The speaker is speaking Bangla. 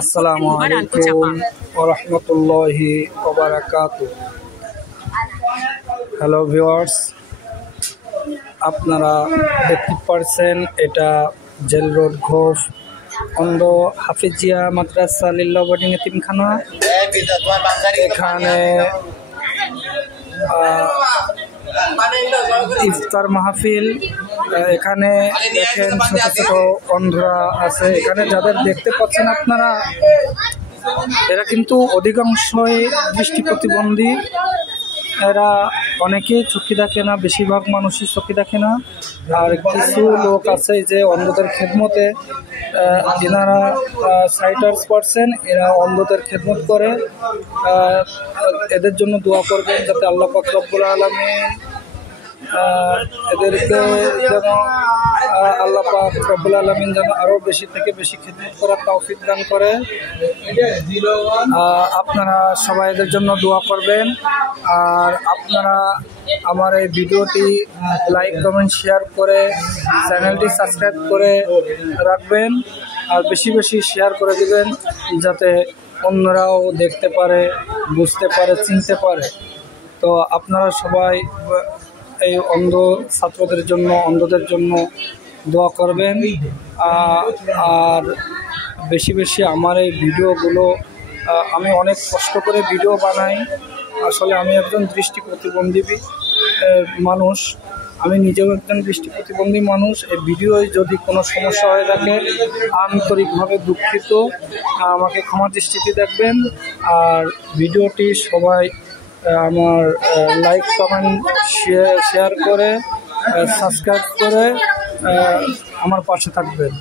আসসালামু আলাইকুম ওয়া রাহমাতুল্লাহি ওয়া বারাকাতুহু। হ্যালো ভিউয়ার্স, আপনারা দেখতে পাচ্ছেন এটা জেল রোড ঘোষ অন্ধ হাফিজিয়া মাদ্রাসা লিল্লাহ বোর্ডিং এতিমখানা। এখানে ইফতার মাহফিল। এখানে দেখেন ছোট ছোট অন্ধরা আছে। এখানে যাদের দেখতে পাচ্ছেন আপনারা, এরা কিন্তু অধিকাংশই দৃষ্টি প্রতিবন্ধী। এরা অনেকেই চোখে দেখে না, বেশিরভাগ মানুষই চোখে দেখে না। আর কিছু লোক আছে যে অন্ধদের খেদমতে, এনারা সাইটার্স পারসন, এরা অন্ধদের খেদমত করে। এদের জন্য দোয়া করবেন যাতে আল্লাহ পাক রব্বুল আলামিন এদেরকে যেন আল্লাহ পাক রব্বুল আলামিন যেন আরো বেশি থেকে বেশি খেদমত করার তৌফিক দান করে। আপনারা সবাই এদের জন্য দোয়া করবেন। আর আপনারা আমার এই ভিডিওটি লাইক কমেন্ট শেয়ার করে চ্যানেলটি সাবস্ক্রাইব করে রাখবেন। আর বেশি বেশি শেয়ার করে দিবেন যাতে অন্যরাও দেখতে পারে, বুঝতে পারে, চিনতে পারে। তো আপনারা সবাই এই অন্ধ ছাত্রদের জন্য, অন্ধদের জন্য দোয়া করবেন। আর বেশি বেশি আমার এই ভিডিওগুলো, আমি অনেক কষ্ট করে ভিডিও বানাই। আসলে আমি একজন দৃষ্টি প্রতিবন্ধী মানুষ, আমি নিজেও একজন দৃষ্টি প্রতিবন্ধী মানুষ। এই ভিডিওয় যদি কোনো সমস্যা হয়ে থাকে আন্তরিকভাবে দুঃখিত, আমাকে ক্ষমা দৃষ্টিতে দেখবেন। আর ভিডিওটি সবাই আমার লাইক কমেন্ট শেয়ার করে সাবস্ক্রাইব করে আমার পাশে থাকবেন।